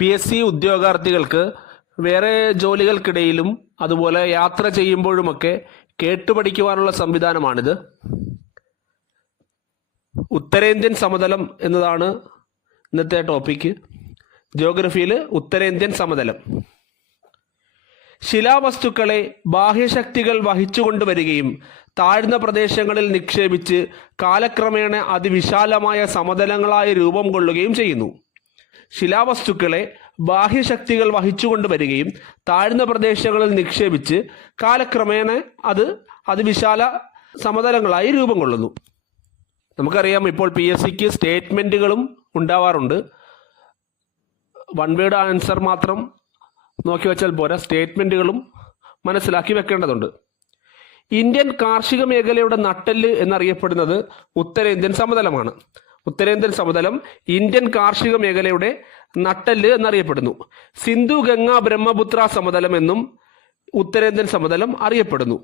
PSC ഉദ്യോഗാർത്ഥികൾക്ക് വേറെ ജോലികൾക്കിടയിലും അതുപോലെ യാത്ര ചെയ്യുമ്പോഴുമൊക്കെ കേട്ടുപഠിക്കുവാനുള്ള സംവിധാനമാണിത്. ഉത്തരേന്ത്യൻ സമതലം എന്നതാണ് ഇന്നത്തെ ടോപ്പിക്ക്. ജിയോഗ്രഫിയിൽ ഉത്തരേന്ത്യൻ സമതലം. ശിലാവസ്തുക്കളെ ബാഹ്യശക്തികൾ വഹിച്ചുകൊണ്ടുവരികയും താഴ്ന്ന പ്രദേശങ്ങളിൽ നിക്ഷേപിച്ച് കാലക്രമേണ അതിവിശാലമായ സമതലങ്ങളായി രൂപം കൊള്ളുകയും ചെയ്യുന്നു. ശിലാവസ്തുക്കളെ ബാഹ്യശക്തികൾ വഹിച്ചുകൊണ്ടുവരികയും താഴ്ന്ന പ്രദേശങ്ങളിൽ നിക്ഷേപിച്ച് കാലക്രമേണ അതിവിശാല സമതലങ്ങളായി രൂപം കൊള്ളുന്നു. നമുക്കറിയാം, ഇപ്പോൾ PSCക്ക് സ്റ്റേറ്റ്മെൻറ്റുകളും ഉണ്ടാവാറുണ്ട്. വൺ വേർഡ് ആൻസർ മാത്രം നോക്കി വെച്ചാൽ പോരാ, സ്റ്റേറ്റ്മെൻറ്റുകളും മനസ്സിലാക്കി വെക്കേണ്ടതുണ്ട്. ഇന്ത്യൻ കാർഷിക മേഖലയുടെ നട്ടെല്ല് എന്നറിയപ്പെടുന്നത് ഉത്തരേന്ത്യൻ സമതലമാണ്. ഉത്തരേന്ത്യൻ സമതലം ഇന്ത്യൻ കാർഷിക മേഖലയുടെ നട്ടെല്ല് എന്നറിയപ്പെടുന്നു. സിന്ധു ഗംഗ ബ്രഹ്മപുത്ര സമതലം എന്നും ഉത്തരേന്ത്യൻ സമതലം അറിയപ്പെടുന്നു.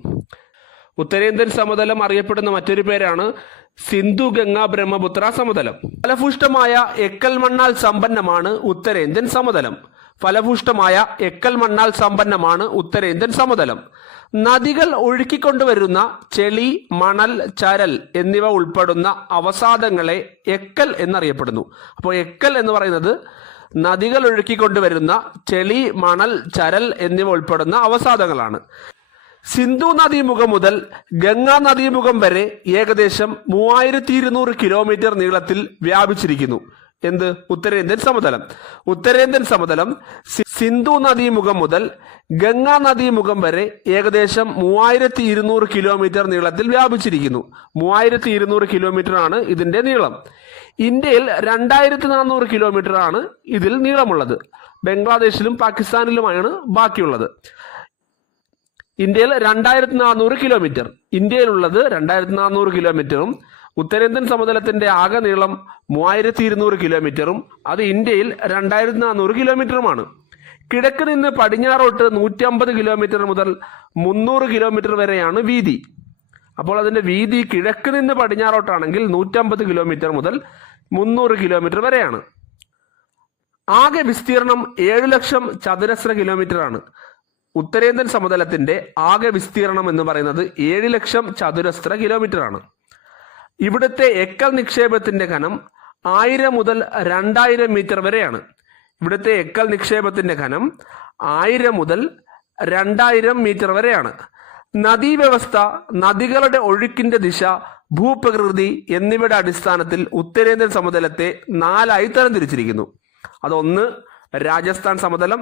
ഉത്തരേന്ത്യൻ സമതലം അറിയപ്പെടുന്ന മറ്റൊരു പേരാണ് സിന്ധു ഗംഗ ബ്രഹ്മപുത്ര സമതലം. ഫലഭൂഷ്ടമായ എക്കൽ മണ്ണാൽ സമ്പന്നമാണ് ഉത്തരേന്ത്യൻ സമതലം. ഫലഭൂഷ്ടമായ എക്കൽ മണ്ണാൽ സമ്പന്നമാണ് ഉത്തരേന്ത്യൻ സമതലം. നദികൾ ഒഴുക്കിക്കൊണ്ടുവരുന്ന ചെളി, മണൽ, ചരൽ എന്നിവ ഉൾപ്പെടുന്ന അവസാദങ്ങളെ എക്കൽ എന്നറിയപ്പെടുന്നു. അപ്പോൾ എക്കൽ എന്ന് പറയുന്നത് നദികൾ ഒഴുക്കിക്കൊണ്ടുവരുന്ന ചെളി, മണൽ, ചരൽ എന്നിവ ഉൾപ്പെടുന്ന അവസാദങ്ങളാണ്. സിന്ധു നദീമുഖം മുതൽ ഗംഗാ നദീമുഖം വരെ ഏകദേശം 3200 കിലോമീറ്റർ നീളത്തിൽ വ്യാപിച്ചിരിക്കുന്നു. എന്ത്? ഉത്തരേന്ത്യൻ സമതലം. ഉത്തരേന്ത്യൻ സമതലം സിന്ധു നദീമുഖം മുതൽ ഗംഗാ നദീമുഖം വരെ ഏകദേശം 3200 കിലോമീറ്റർ നീളത്തിൽ വ്യാപിച്ചിരിക്കുന്നു. 3200 കിലോമീറ്റർ ആണ് ഇതിന്റെ നീളം. ഇന്ത്യയിൽ 2400 കിലോമീറ്റർ ആണ് ഇതിൽ നീളമുള്ളത്. ബംഗ്ലാദേശിലും പാകിസ്ഥാനിലുമാണ് ബാക്കിയുള്ളത്. ഇന്ത്യയിൽ 2400 കിലോമീറ്റർ. ഇന്ത്യയിലുള്ളത് 2400 കിലോമീറ്ററും ഉത്തരേന്ത്യൻ സമതലത്തിന്റെ ആകെ നീളം 3200 കിലോമീറ്ററും അത് ഇന്ത്യയിൽ 2400 കിലോമീറ്ററുമാണ്. കിഴക്ക് നിന്ന് പടിഞ്ഞാറോട്ട് 150 കിലോമീറ്റർ മുതൽ 300 കിലോമീറ്റർ വരെയാണ് വീതി. അപ്പോൾ അതിന്റെ വീതി കിഴക്ക് നിന്ന് പടിഞ്ഞാറോട്ടാണെങ്കിൽ 150 കിലോമീറ്റർ മുതൽ 300 കിലോമീറ്റർ വരെയാണ്. ആകെ വിസ്തീർണം 7 ലക്ഷം ചതുരശ്ര കിലോമീറ്റർ ആണ്. ഉത്തരേന്ത്യൻ സമതലത്തിന്റെ ആകെ വിസ്തീർണം എന്ന് പറയുന്നത് 7 ലക്ഷം ചതുരശ്ര കിലോമീറ്റർ ആണ്. ഇവിടുത്തെ എക്കൽ നിക്ഷേപത്തിന്റെ ഘനം 1000 മുതൽ 2000 മീറ്റർ വരെയാണ്. ഇവിടുത്തെ എക്കൽ നിക്ഷേപത്തിന്റെ ഘനം 1000 മുതൽ 2000 മീറ്റർ വരെയാണ്. നദീവ്യവസ്ഥ, നദികളുടെ ഒഴുക്കിന്റെ ദിശ, ഭൂപ്രകൃതി എന്നിവയുടെ അടിസ്ഥാനത്തിൽ ഉത്തരേന്ത്യൻ സമതലത്തെ 4ആയി തരംതിരിച്ചിരിക്കുന്നു. അതൊന്ന് രാജസ്ഥാൻ സമതലം,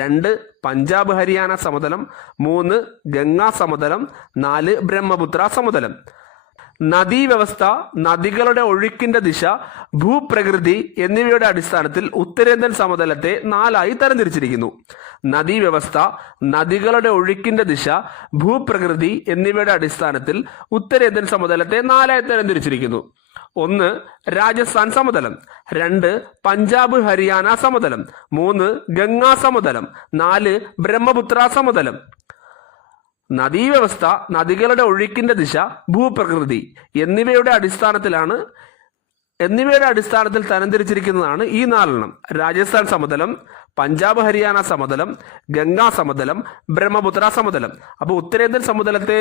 2 പഞ്ചാബ് ഹരിയാന സമതലം, 3 ഗംഗാ സമതലം, 4 ബ്രഹ്മപുത്ര സമതലം. നദീവ്യവസ്ഥ, നദികളുടെ ഒഴുക്കിന്റെ ദിശ, ഭൂപ്രകൃതി എന്നിവയുടെ അടിസ്ഥാനത്തിൽ ഉത്തരേന്ത്യൻ സമതലത്തെ 4ആയി തരംതിരിച്ചിരിക്കുന്നു. നദീവ്യവസ്ഥ, നദികളുടെ ഒഴുക്കിന്റെ ദിശ, ഭൂപ്രകൃതി എന്നിവയുടെ അടിസ്ഥാനത്തിൽ ഉത്തരേന്ത്യൻ സമതലത്തെ 4ആയി തരംതിരിച്ചിരിക്കുന്നു. 1 രാജസ്ഥാൻ സമതലം, 2 പഞ്ചാബ് ഹരിയാന സമതലം, 3 ഗംഗാ സമതലം, 4 ബ്രഹ്മപുത്ര സമതലം. നദീവ്യവസ്ഥ, നദികളുടെ ഒഴുക്കിന്റെ ദിശ, ഭൂപ്രകൃതി എന്നിവയുടെ അടിസ്ഥാനത്തിൽ തരംതിരിച്ചിരിക്കുന്നതാണ് ഈ 4 രാജസ്ഥാൻ സമതലം, പഞ്ചാബ് ഹരിയാന സമതലം, ഗംഗാ സമതലം, ബ്രഹ്മപുത്ര സമതലം. അപ്പോൾ ഉത്തരേന്ത്യൻ സമതലത്തെ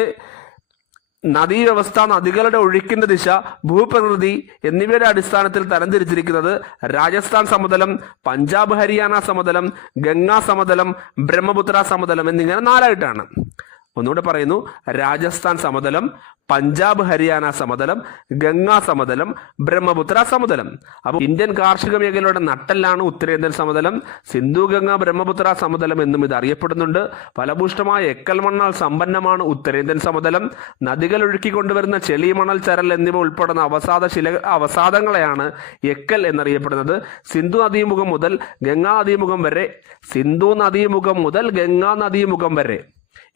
നദീവ്യവസ്ഥ, നദികളുടെ ഒഴുക്കിന്റെ ദിശ, ഭൂപ്രകൃതി എന്നിവയുടെ അടിസ്ഥാനത്തിൽ തരംതിരിച്ചിരിക്കുന്നത് രാജസ്ഥാൻ സമതലം, പഞ്ചാബ് ഹരിയാന സമതലം, ഗംഗാ സമതലം, ബ്രഹ്മപുത്ര സമതലം എന്നിങ്ങനെ 4ആയിട്ടാണ്. ഒന്നുകൂടെ പറയുന്നു: രാജസ്ഥാൻ സമതലം, പഞ്ചാബ് ഹരിയാന സമതലം, ഗംഗാ സമതലം, ബ്രഹ്മപുത്ര സമതലം. അപ്പോൾ ഇന്ത്യൻ കാർഷിക മേഖലയുടെ നട്ടെല്ലാണ് ഉത്തരേന്ത്യൻ സമതലം. സിന്ധു ഗംഗ ബ്രഹ്മപുത്ര സമതലം എന്നും ഇത് അറിയപ്പെടുന്നുണ്ട്. ഫലഭൂഷ്ടമായ എക്കൽ മണ്ണാൽ സമ്പന്നമാണ് ഉത്തരേന്ത്യൻ സമതലം. നദികൾ ഒഴുക്കിക്കൊണ്ടുവരുന്ന ചെളി, മണൽ, ചരൽ എന്നിവ ഉൾപ്പെടുന്ന അവസാദങ്ങളെയാണ് എക്കൽ എന്നറിയപ്പെടുന്നത്. സിന്ധു നദീമുഖം മുതൽ ഗംഗാ നദീമുഖം വരെ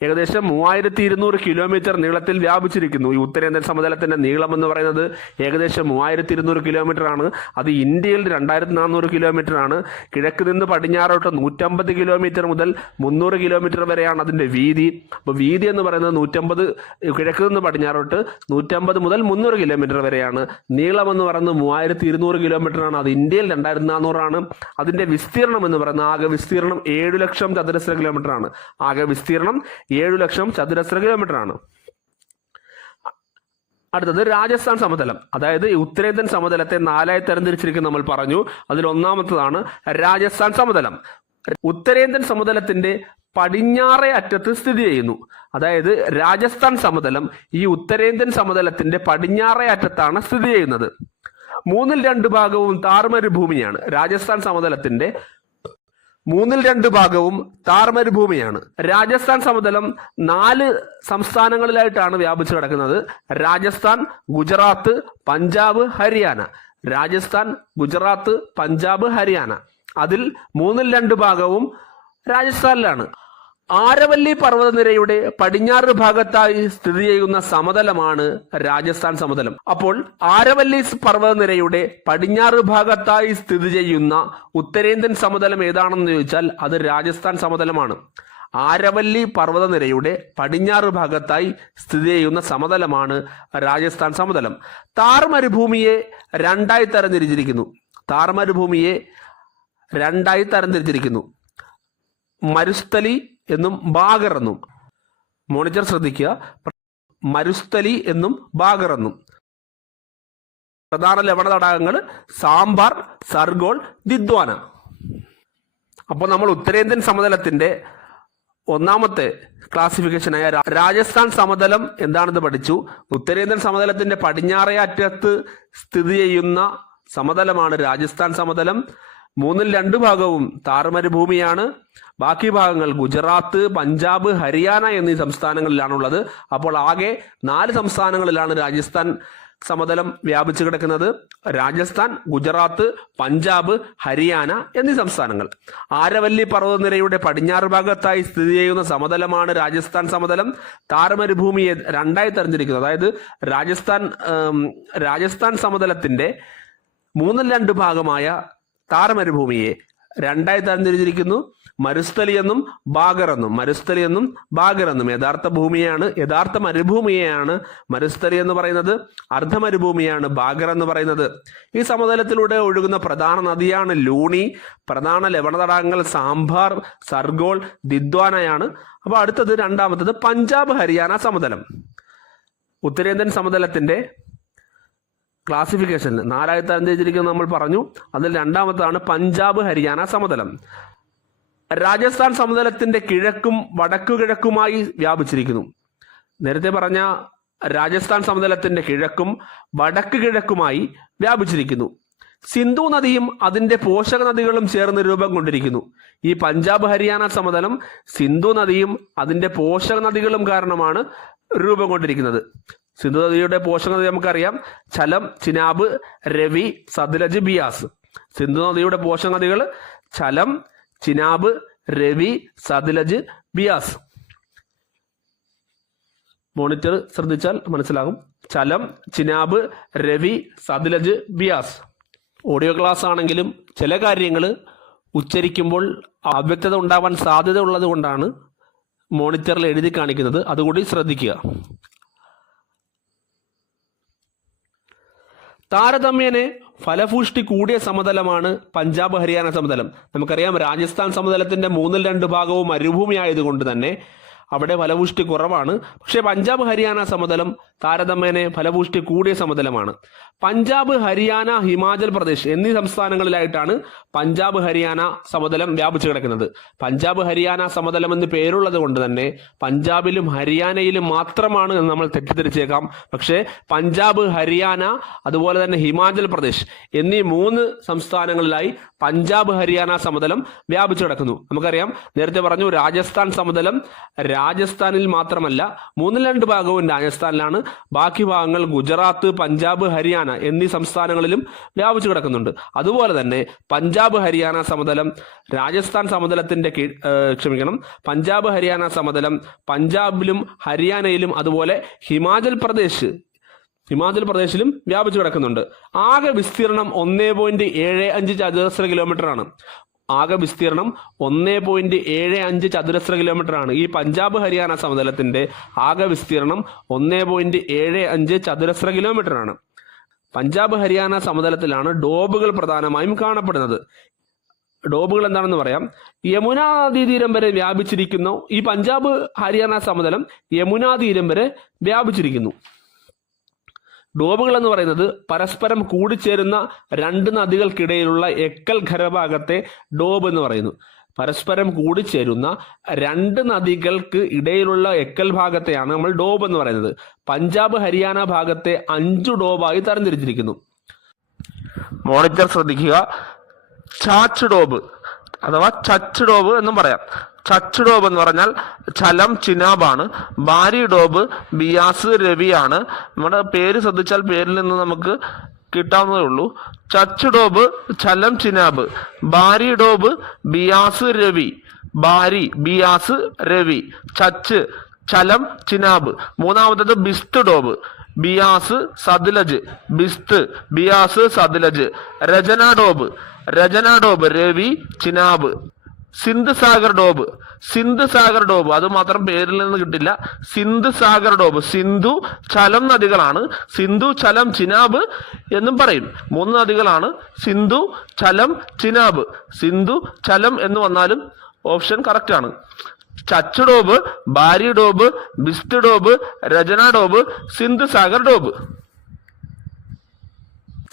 ഏകദേശം 3200 കിലോമീറ്റർ നീളത്തിൽ വ്യാപിച്ചിരിക്കുന്നു. ഈ ഉത്തരേന്ത്യൻ സമതലത്തിന്റെ നീളം എന്ന് പറയുന്നത് ഏകദേശം 3200 കിലോമീറ്റർ ആണ്. അത് ഇന്ത്യയിൽ 2400 കിലോമീറ്റർ ആണ്. കിഴക്ക് നിന്ന് പടിഞ്ഞാറോട്ട് 150 കിലോമീറ്റർ മുതൽ 300 കിലോമീറ്റർ വരെയാണ് അതിന്റെ വീതി. അപ്പോൾ വീതി എന്ന് പറയുന്നത് 150, കിഴക്ക് നിന്ന് പടിഞ്ഞാറോട്ട് 150 മുതൽ 300 കിലോമീറ്റർ വരെയാണ്. നീളം എന്ന് പറയുന്നത് 3200 കിലോമീറ്റർ ആണ്. അത് ഇന്ത്യയിൽ 2400 ആണ്. അതിന്റെ വിസ്തീർണം എന്ന് പറയുന്നത് ആകെ വിസ്തീർണം 7 ലക്ഷം ചതുരശ്ര കിലോമീറ്റർ ആണ്. ആകെ വിസ്തീർണം 7 ലക്ഷം ചതുരശ്ര കിലോമീറ്റർ ആണ്. അടുത്തത് രാജസ്ഥാൻ സമതലം. അതായത് ഉത്തരേന്ത്യൻ സമതലത്തെ 4ആയി തരംതിരിച്ചിരിക്കും നമ്മൾ പറഞ്ഞു. അതിൽ ഒന്നാമത്തതാണ് രാജസ്ഥാൻ സമതലം. ഉത്തരേന്ത്യൻ സമതലത്തിന്റെ പടിഞ്ഞാറേ അറ്റത്ത് സ്ഥിതി ചെയ്യുന്നു. അതായത് രാജസ്ഥാൻ സമതലം ഈ ഉത്തരേന്ത്യൻ സമതലത്തിന്റെ പടിഞ്ഞാറേ അറ്റത്താണ് സ്ഥിതി ചെയ്യുന്നത്. 2/3 ഭാഗവും താഴ്മരുഭൂമിയാണ്. രാജസ്ഥാൻ സമതലത്തിന്റെ 2/3 ഭാഗവും താഴ്മരുഭൂമിയാണ്. രാജസ്ഥാൻ സമതലം 4 സംസ്ഥാനങ്ങളിലായിട്ടാണ് വ്യാപിച്ചു കിടക്കുന്നത്. രാജസ്ഥാൻ, ഗുജറാത്ത്, പഞ്ചാബ്, ഹരിയാന. രാജസ്ഥാൻ, ഗുജറാത്ത്, പഞ്ചാബ്, ഹരിയാന. അതിൽ 2/3 ഭാഗവും രാജസ്ഥാനിലാണ്. ആരവല്ലി പർവ്വതനിരയുടെ പടിഞ്ഞാറ് ഭാഗത്തായി സ്ഥിതി ചെയ്യുന്ന സമതലമാണ് രാജസ്ഥാൻ സമതലം. അപ്പോൾ ആരവല്ലി പർവ്വതനിരയുടെ പടിഞ്ഞാറ് ഭാഗത്തായി സ്ഥിതി ചെയ്യുന്ന ഉത്തരേന്ത്യൻ സമതലം ഏതാണെന്ന് ചോദിച്ചാൽ അത് രാജസ്ഥാൻ സമതലമാണ്. ആരവല്ലി പർവ്വതനിരയുടെ പടിഞ്ഞാറ് ഭാഗത്തായി സ്ഥിതി ചെയ്യുന്ന സമതലമാണ് രാജസ്ഥാൻ സമതലം. താർ മരുഭൂമിയെ 2ആയി തരംതിരിച്ചിരിക്കുന്നു. താർ മരുഭൂമിയെ 2ആയി തരംതിരിച്ചിരിക്കുന്നു. മരുസ്ഥലി എന്നും ബാഗർ എന്നും. മോണിറ്റർ ശ്രദ്ധിക്കുക, മരുസ്ഥലി എന്നും ബാഗർ എന്നും. പ്രധാന ലവണ തടാകങ്ങൾ സാംബാർ, സർഗോൾ, ദിദ്വാന. അപ്പോൾ നമ്മൾ ഉത്തരേന്ത്യൻ സമതലത്തിന്റെ ഒന്നാമത്തെ ക്ലാസിഫിക്കേഷനായ രാജസ്ഥാൻ സമതലം എന്താണെന്ന് പഠിച്ചു. ഉത്തരേന്ത്യൻ സമതലത്തിന്റെ പടിഞ്ഞാറേ അറ്റത്ത് സ്ഥിതി ചെയ്യുന്ന സമതലമാണ് രാജസ്ഥാൻ സമതലം. 2/3 ഭാഗവും താഴ്മരുഭൂമിയാണ്. ബാക്കി ഭാഗങ്ങൾ ഗുജറാത്ത്, പഞ്ചാബ്, ഹരിയാന എന്നീ സംസ്ഥാനങ്ങളിലാണുള്ളത്. അപ്പോൾ ആകെ 4 സംസ്ഥാനങ്ങളിലാണ് രാജസ്ഥാൻ സമതലം വ്യാപിച്ചു കിടക്കുന്നത്. രാജസ്ഥാൻ, ഗുജറാത്ത്, പഞ്ചാബ്, ഹരിയാന എന്നീ സംസ്ഥാനങ്ങൾ. ആരവല്ലി പർവ്വതനിരയുടെ പടിഞ്ഞാറ് ഭാഗത്തായി സ്ഥിതി ചെയ്യുന്ന സമതലമാണ് രാജസ്ഥാൻ സമതലം. താഴ്മരുഭൂമിയെ 2ആയി തരംതിരിക്കുന്നത്. അതായത് രാജസ്ഥാൻ സമതലത്തിന്റെ 2/3 ഭാഗമായ താഴ്മരുഭൂമിയെ 2ആയി തരംതിരിച്ചിരിക്കുന്നു. മരുസ്ഥലി എന്നും ബാഗർ എന്നും. മരുസ്ഥലി എന്നും ബാഗർ എന്നും. യഥാർത്ഥ മരുഭൂമിയെയാണ് മരുസ്ഥലി എന്ന് പറയുന്നത്. അർദ്ധമരുഭൂമിയാണ് ബാഗർ എന്ന് പറയുന്നത്. ഈ സമതലത്തിലൂടെ ഒഴുകുന്ന പ്രധാന നദിയാണ് ലൂണി. പ്രധാന ലവണ തടാകങ്ങൾ സാംബാർ, സർഗോൾ, ദിദ്വാനയാണ്. അപ്പൊ അടുത്തത് രണ്ടാമത്തത് പഞ്ചാബ് ഹരിയാന സമതലം. ഉത്തരേന്ത്യൻ സമതലത്തിന്റെ ക്ലാസിഫിക്കേഷൻ 4ആയി തരംതിരിച്ചിരിക്കുന്നത് നമ്മൾ പറഞ്ഞു. അതിൽ രണ്ടാമത്താണ് പഞ്ചാബ് ഹരിയാന സമതലം. രാജസ്ഥാൻ സമതലത്തിന്റെ കിഴക്കും വടക്കു കിഴക്കുമായി വ്യാപിച്ചിരിക്കുന്നു. നേരത്തെ പറഞ്ഞ രാജസ്ഥാൻ സമതലത്തിന്റെ കിഴക്കും വടക്ക് കിഴക്കുമായി വ്യാപിച്ചിരിക്കുന്നു. സിന്ധു നദിയും അതിന്റെ പോഷക നദികളും ചേർന്ന് രൂപം കൊണ്ടിരിക്കുന്നു. ഈ പഞ്ചാബ് ഹരിയാന സമതലം സിന്ധു നദിയും അതിന്റെ പോഷക നദികളും കാരണമാണ് രൂപം കൊണ്ടിരിക്കുന്നത്. സിന്ധു നദിയുടെ പോഷക നദി നമുക്കറിയാം, ഝലം, ചിനാബ്, രവി, സത്ലജ്, ബിയാസ്. സിന്ധു നദിയുടെ പോഷക നദികൾ ഝലം, ചിനാബ്, രവി, സത്ലജ്, ബിയാസ്. മോണിറ്റർ ശ്രദ്ധിച്ചാൽ മനസ്സിലാകും. ഝലം, ചിനാബ്, രവി, സത്ലജ്, ബിയാസ്. ഓഡിയോ ക്ലാസ് ആണെങ്കിലും ചില കാര്യങ്ങൾ ഉച്ചരിക്കുമ്പോൾ അവ്യക്തത ഉണ്ടാവാൻ സാധ്യത ഉള്ളത് കൊണ്ടാണ് മോണിറ്ററിൽ എഴുതി കാണിക്കുന്നത്. അതുകൂടി ശ്രദ്ധിക്കുക. താരതമ്യേന ഫലഭൂഷ്ടി കൂടിയ സമതലമാണ് പഞ്ചാബ് ഹരിയാന സമതലം. നമുക്കറിയാം രാജസ്ഥാൻ സമതലത്തിന്റെ 2/3 ഭാഗവും മരുഭൂമി ആയതുകൊണ്ട് തന്നെ അവിടെ ഫലഭൂഷ്ടി കുറവാണ്. പക്ഷേ പഞ്ചാബ് ഹരിയാന സമതലം താരതമ്യേന ഫലഭൂഷ്ടി കൂടിയ സമതലമാണ്. പഞ്ചാബ്, ഹരിയാന, ഹിമാചൽ പ്രദേശ് എന്നീ സംസ്ഥാനങ്ങളിലായിട്ടാണ് പഞ്ചാബ് ഹരിയാന സമതലം വ്യാപിച്ചു കിടക്കുന്നത്. പഞ്ചാബ് ഹരിയാന സമതലം എന്ന് പേരുള്ളത് കൊണ്ട് തന്നെ പഞ്ചാബിലും ഹരിയാനയിലും മാത്രമാണ് എന്ന് നമ്മൾ തെറ്റിദ്ധരിച്ചേക്കാം. പക്ഷേ പഞ്ചാബ്, ഹരിയാന, അതുപോലെ തന്നെ ഹിമാചൽ പ്രദേശ് എന്നീ 3 സംസ്ഥാനങ്ങളിലായി പഞ്ചാബ് ഹരിയാന സമതലം വ്യാപിച്ചു കിടക്കുന്നു. നമുക്കറിയാം, നേരത്തെ പറഞ്ഞു രാജസ്ഥാൻ സമതലം രാജസ്ഥാനിൽ മാത്രമല്ല 2 ഭാഗവും രാജസ്ഥാനിലാണ്. ബാക്കി ഭാഗങ്ങൾ ഗുജറാത്ത്, പഞ്ചാബ്, ഹരിയാന എന്നീ സംസ്ഥാനങ്ങളിലും വ്യാപിച്ചു കിടക്കുന്നുണ്ട്. അതുപോലെ തന്നെ പഞ്ചാബ് ഹരിയാന സമതലം രാജസ്ഥാൻ സമതലത്തിന്റെ പഞ്ചാബ് ഹരിയാന സമതലം പഞ്ചാബിലും ഹരിയാനയിലും അതുപോലെ ഹിമാചൽ പ്രദേശിലും വ്യാപിച്ചു കിടക്കുന്നുണ്ട്. ആകെ വിസ്തീർണം 1.75 ചതുരശ്ര കിലോമീറ്റർ ആണ്. ആകെ വിസ്തീർണം 1.75 ചതുരശ്ര കിലോമീറ്റർ ആണ്. ഈ പഞ്ചാബ് ഹരിയാന സമതലത്തിന്റെ ആകെ വിസ്തീർണം 1.75 ചതുരശ്ര കിലോമീറ്റർ ആണ്. പഞ്ചാബ് ഹരിയാന സമതലത്തിലാണ് ഡോബുകൾ പ്രധാനമായും കാണപ്പെടുന്നത്. ഡോബുകൾ എന്താണെന്ന് പറയാം. യമുന നദീതീരം വരെ വ്യാപിച്ചിരിക്കുന്നു. ഈ പഞ്ചാബ് ഹരിയാന സമതലം യമുന തീരം വരെ വ്യാപിച്ചിരിക്കുന്നു. ഡോബുകൾ എന്ന് പറയുന്നത് പരസ്പരം കൂടിച്ചേരുന്ന 2 നദികൾക്കിടയിലുള്ള എക്കൽ ഖരഭാഗത്തെ ഡോബ് എന്ന് പറയുന്നു. പരസ്പരം കൂടിച്ചേരുന്ന 2 നദികൾക്ക് ഇടയിലുള്ള എക്കൽ ഭാഗത്തെയാണ് നമ്മൾ ഡോബ് എന്ന് പറയുന്നത്. പഞ്ചാബ് ഹരിയാന ഭാഗത്തെ 5 ഡോബായി തരംതിരിച്ചിരിക്കുന്നു. മോണിറ്റർ ശ്രദ്ധിക്കുക. ചാച്ച് ഡോബ് അഥവാ ചച്ച് ഡോബ് എന്നും പറയാം. ചച്ച് ഡോബ് എന്ന് പറഞ്ഞാൽ ചലം ചിനാബാണ്. ബാരി ഡോബ് ബിയാസ് രവിയാണ്. നമ്മുടെ പേര് ശ്രദ്ധിച്ചാൽ പേരിൽ നിന്ന് നമുക്ക് കിട്ടാവുന്നതേ ഉള്ളൂ. ചച്ച് ഡോബ് ചലം ചിനാബ്, ബാരി ഡോബ് ബിയാസ് രവി, ബാരി ബിയാസ് രവി, ചച്ച് ചലം ചിനാബ്. മൂന്നാമത്തത് ബിസ്ത് ഡോബ് ബിയാസ് സത്ലജ്, ബിസ്ത് ബിയാസ് സത്ലജ്. രചന ഡോബ് രവി ചിനാബ്. സിന്ധ് സാഗർ ഡോബ് അത് മാത്രം പേരിൽ നിന്ന് കിട്ടില്ല. സിന്ധ് സാഗർ ഡോബ്, സിന്ധു ചലം നദികളാണ്. സിന്ധു ചലം ചിനാബ് എന്നും പറയും. 3 നദികളാണ് സിന്ധു ചലം ചിനാബ്. സിന്ധു ചലം എന്ന് വന്നാലും ഓപ്ഷൻ കറക്റ്റ് ആണ്. ചച്ച് ഡോബ്, ബാരി ഡോബ്, ബിസ്റ്റ് ഡോബ്, രചന ഡോബ്, സിന്ധ് സാഗർ ഡോബ്.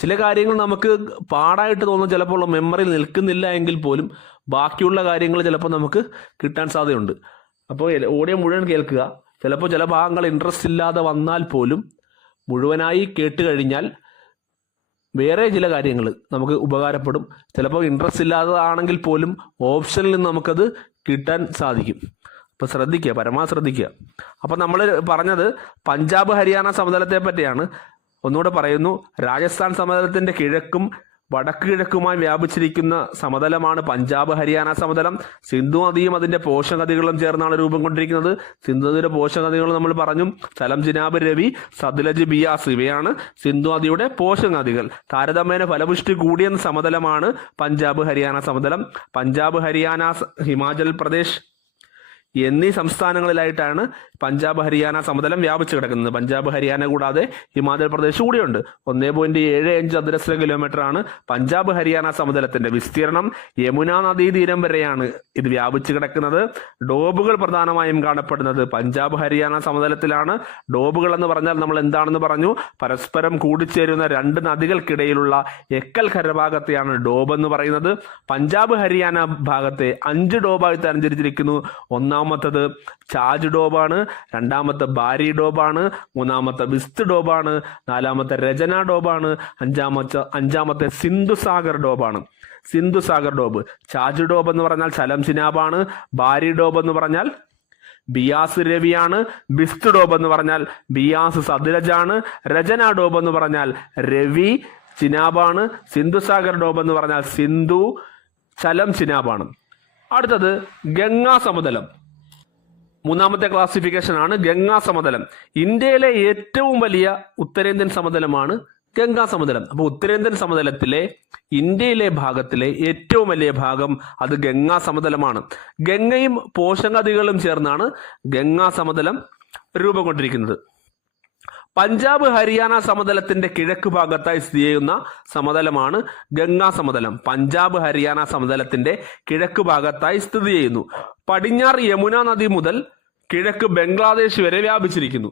ചില കാര്യങ്ങൾ നമുക്ക് പാടായിട്ട് തോന്നും, ചിലപ്പോൾ മെമ്മറിയിൽ നിൽക്കുന്നില്ല എങ്കിൽ പോലും ബാക്കിയുള്ള കാര്യങ്ങൾ ചിലപ്പോൾ നമുക്ക് കിട്ടാൻ സാധ്യതയുണ്ട്. അപ്പോൾ ഓഡിയോ മുഴുവൻ കേൾക്കുക. ചിലപ്പോൾ ചില ഭാഗങ്ങൾ ഇൻട്രസ്റ്റ് ഇല്ലാതെ വന്നാൽ പോലും മുഴുവനായി കേട്ട് കഴിഞ്ഞാൽ വേറെ ചില കാര്യങ്ങൾ നമുക്ക് ഉപകാരപ്പെടും. ചിലപ്പോൾ ഇൻട്രസ്റ്റ് ഇല്ലാതെ ആണെങ്കിൽ പോലും ഓപ്ഷനിൽ നിന്ന് നമുക്കത് കിട്ടാൻ സാധിക്കും. അപ്പോൾ ശ്രദ്ധിക്കുക, പരമാവധി ശ്രദ്ധിക്കുക. അപ്പോൾ നമ്മൾ പറഞ്ഞത് പഞ്ചാബ് ഹരിയാന സമതലത്തെ പറ്റിയാണ്. ഒന്നുകൂടെ പറയുന്നു. രാജസ്ഥാൻ സമതലത്തിന്റെ കിഴക്കും വടക്ക് കിഴക്കുമായി വ്യാപിച്ചിരിക്കുന്ന സമതലമാണ് പഞ്ചാബ് ഹരിയാന സമതലം. സിന്ധു നദിയും അതിന്റെ പോഷകനദികളും ചേർന്നാണ് രൂപം കൊണ്ടിരിക്കുന്നത്. സിന്ധു നദിയുടെ പോഷകനദികൾ നമ്മൾ പറഞ്ഞു. ചലം ചിനാബ് രവി സത്ലജ് ബിയാസ് ഇവയാണ് സിന്ധു നദിയുടെ പോഷകനദികൾ. താരതമ്യേന ഫലപുഷ്ടി കൂടിയ സമതലമാണ് പഞ്ചാബ് ഹരിയാന സമതലം. പഞ്ചാബ് ഹരിയാന ഹിമാചൽ പ്രദേശ് എന്നീ സംസ്ഥാനങ്ങളിലായിട്ടാണ് പഞ്ചാബ് ഹരിയാന സമതലം വ്യാപിച്ചു കിടക്കുന്നത്. പഞ്ചാബ് ഹരിയാന കൂടാതെ ഹിമാചൽ പ്രദേശ് കൂടിയുണ്ട്. 1.75 ചതുരശ്ര കിലോമീറ്റർ ആണ് പഞ്ചാബ് ഹരിയാന സമതലത്തിന്റെ വിസ്തീർണം. യമുന നദീതീരം വരെയാണ് ഇത് വ്യാപിച്ചു കിടക്കുന്നത്. ഡോബുകൾ പ്രധാനമായും കാണപ്പെടുന്നത് പഞ്ചാബ് ഹരിയാന സമതലത്തിലാണ്. ഡോബുകൾ എന്ന് പറഞ്ഞാൽ നമ്മൾ എന്താണെന്ന് പറഞ്ഞു. പരസ്പരം കൂടിച്ചേരുന്ന 2 നദികൾക്കിടയിലുള്ള എക്കൽ ഖരഭാഗത്തെയാണ് ഡോബ് എന്ന് പറയുന്നത്. പഞ്ചാബ് ഹരിയാന ഭാഗത്തെ 5 ഡോബായി തരംതിരിച്ചിരിക്കുന്നു. ഒന്നാമത്തത് ചാജ് ഡോബാണ്, രണ്ടാമത്തെ ബാരി ഡോബാണ്, മൂന്നാമത്തെ ബിസ്ത് ഡോബാണ്, നാലാമത്തെ രചന ഡോബാണ്, അഞ്ചാമത്തെ സിന്ധു സാഗർ ഡോബാണ്. സിന്ധു സാഗർ ഡോബ്. ചാജ് ഡോബ് എന്ന് പറഞ്ഞാൽ ചലം ചിനാബാണ്. ബാരി ഡോബ് എന്ന് പറഞ്ഞാൽ ബിയാസ് രവിയാണ്. ബിസ്ത് ഡോബ് എന്ന് പറഞ്ഞാൽ ബിയാസ് സത്ലജാണ്. രചന ഡോബ് എന്ന് പറഞ്ഞാൽ രവി ചിനാബാണ്. സിന്ധു സാഗർ ഡോബ് എന്ന് പറഞ്ഞാൽ സിന്ധു ചലം ചിനാബാണ്. അടുത്തത് ഗംഗാ സമതലം. മൂന്നാമത്തെ ക്ലാസിഫിക്കേഷൻ ആണ് ഗംഗാ സമതലം. ഇന്ത്യയിലെ ഏറ്റവും വലിയ ഉത്തരേന്ത്യൻ സമതലമാണ് ഗംഗാ സമതലം. അപ്പോൾ ഉത്തരേന്ത്യൻ സമതലത്തിലെ ഇന്ത്യയിലെ ഭാഗത്തിലെ ഏറ്റവും വലിയ ഭാഗം അത് ഗംഗാ സമതലമാണ്. ഗംഗയും പോഷകനദികളും ചേർന്നാണ് ഗംഗാ സമതലം രൂപം കൊണ്ടിരിക്കുന്നത്. പഞ്ചാബ് ഹരിയാന സമതലത്തിന്റെ കിഴക്ക് ഭാഗത്തായി സ്ഥിതി ചെയ്യുന്ന സമതലമാണ് ഗംഗാ സമതലം. പഞ്ചാബ് ഹരിയാന സമതലത്തിന്റെ കിഴക്ക് ഭാഗത്തായി സ്ഥിതി ചെയ്യുന്നു. പടിഞ്ഞാറ് യമുന നദി മുതൽ കിഴക്ക് ബംഗ്ലാദേശ് വരെ വ്യാപിച്ചിരിക്കുന്നു.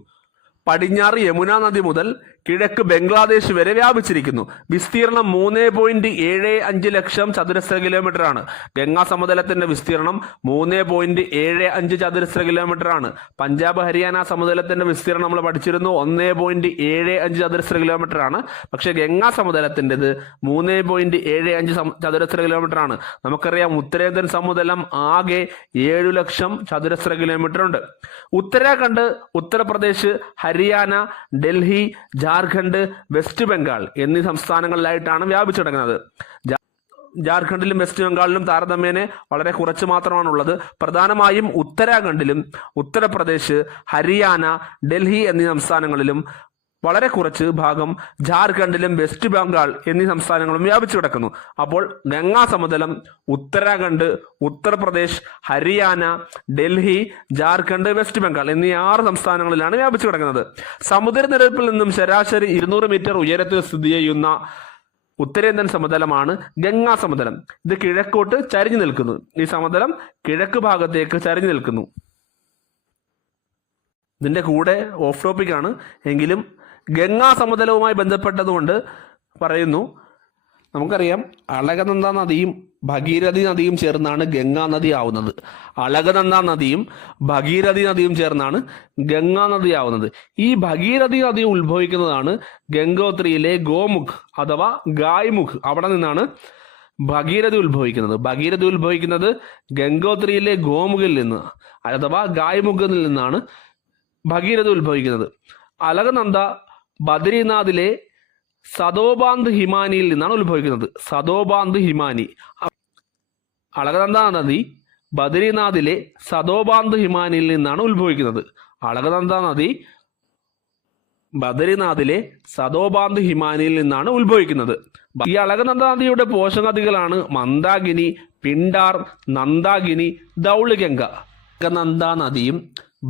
പടിഞ്ഞാറ് യമുന നദി മുതൽ കിഴക്ക് ബംഗ്ലാദേശ് വരെ വ്യാപിച്ചിരിക്കുന്നു. വിസ്തീർണം 3.75 ലക്ഷം ചതുരശ്ര കിലോമീറ്റർ ആണ്. ഗംഗാ സമതലത്തിന്റെ വിസ്തീർണം 3.75 ചതുരശ്ര കിലോമീറ്റർ ആണ്. പഞ്ചാബ് ഹരിയാന സമതലത്തിന്റെ വിസ്തീർണം നമ്മൾ പഠിച്ചിരുന്നു 1.75 ചതുരശ്ര കിലോമീറ്റർ ആണ്. പക്ഷെ ഗംഗാ സമതലത്തിൻ്റെത് 3.75 ചതുരശ്ര കിലോമീറ്റർ ആണ്. നമുക്കറിയാം ഉത്തരേന്ത്യൻ സമതലം ആകെ 7 ലക്ഷം ചതുരശ്ര കിലോമീറ്റർ ഉണ്ട്. ഉത്തരാഖണ്ഡ്, ഉത്തർപ്രദേശ്, ഹരിയാന, ഡൽഹി, ജാർഖണ്ഡ്, വെസ്റ്റ് ബംഗാൾ എന്നീ സംസ്ഥാനങ്ങളിലായിട്ടാണ് വ്യാപിച്ചു കിടക്കുന്നത്. ജാർഖണ്ഡിലും വെസ്റ്റ് ബംഗാളിലും താരതമ്യേന വളരെ കുറച്ച് മാത്രമാണുള്ളത്. പ്രധാനമായും ഉത്തരാഖണ്ഡിലും ഉത്തർപ്രദേശ്, ഹരിയാന, ഡൽഹി എന്നീ സംസ്ഥാനങ്ങളിലും വളരെ കുറച്ച് ഭാഗം ജാർഖണ്ഡിലും വെസ്റ്റ് ബംഗാൾ എന്നീ സംസ്ഥാനങ്ങളും വ്യാപിച്ചു കിടക്കുന്നു. അപ്പോൾ ഗംഗാ സമതലം ഉത്തരാഖണ്ഡ്, ഉത്തർപ്രദേശ്, ഹരിയാന, ഡൽഹി, ജാർഖണ്ഡ്, വെസ്റ്റ് ബംഗാൾ എന്നീ 6 സംസ്ഥാനങ്ങളിലാണ് വ്യാപിച്ചു കിടക്കുന്നത്. സമുദ്രനിരപ്പിൽ നിന്നും ശരാശരി 200 മീറ്റർ ഉയരത്തിൽ സ്ഥിതി ചെയ്യുന്ന ഉത്തരേന്ത്യൻ സമതലമാണ് ഗംഗാ സമതലം. ഇത് കിഴക്കോട്ട് ചരിഞ്ഞു നിൽക്കുന്നു. ഈ സമതലം കിഴക്ക് ഭാഗത്തേക്ക് ചരിഞ്ഞു നിൽക്കുന്നു. ഇതിന്റെ കൂടെ ഓഫ് ടോപ്പിക് ആണ് എങ്കിലും ഗംഗാ സമതലവുമായി ബന്ധപ്പെട്ടതുകൊണ്ട് പറയുന്നു. നമുക്കറിയാം അളകനന്ദ നദിയും ഭഗീരഥി നദിയും ചേർന്നാണ് ഗംഗാ നദി ആവുന്നത്. അളകനന്ദ നദിയും ഭഗീരഥി നദിയും ചേർന്നാണ് ഗംഗാ നദി ആവുന്നത്. ഈ ഭഗീരഥി നദി ഉത്ഭവിക്കുന്നതാണ് ഗംഗോത്രിയിലെ ഗോമുഖ് അഥവാ ഗായ്മുഖ്. അവിടെ നിന്നാണ് ഭഗീരഥി ഉത്ഭവിക്കുന്നത്. ഭഗീരഥി ഉത്ഭവിക്കുന്നത് ഗംഗോത്രിയിലെ ഗോമുഖിൽ നിന്ന് അഥവാ ഗായ്മുഖിൽ നിന്നാണ് ഭഗീരഥി ഉത്ഭവിക്കുന്നത്. അളകനന്ദ ബദ്രിനാഥിലെ സദോബാന്ത് ഹിമാനിയിൽ നിന്നാണ് ഉത്ഭവിക്കുന്നത്. സദോബാന്ത് ഹിമാനി. അളകനന്ദ നദി ബദ്രിനാഥിലെ സദോബാന്ത് ഹിമാനിയിൽ നിന്നാണ് ഉത്ഭവിക്കുന്നത്. അളകനന്ദ നദി ബദ്രിനാഥിലെ സദോബാന്ത് ഹിമാനിയിൽ നിന്നാണ് ഉത്ഭവിക്കുന്നത്. ഈ അളകനന്ദ നദിയുടെ പോഷകനദികളാണ് മന്ദാകിനി, പിണ്ടാർ, നന്ദാകിനി, ധൗളിഗംഗ. അളകനന്ദ നദിയും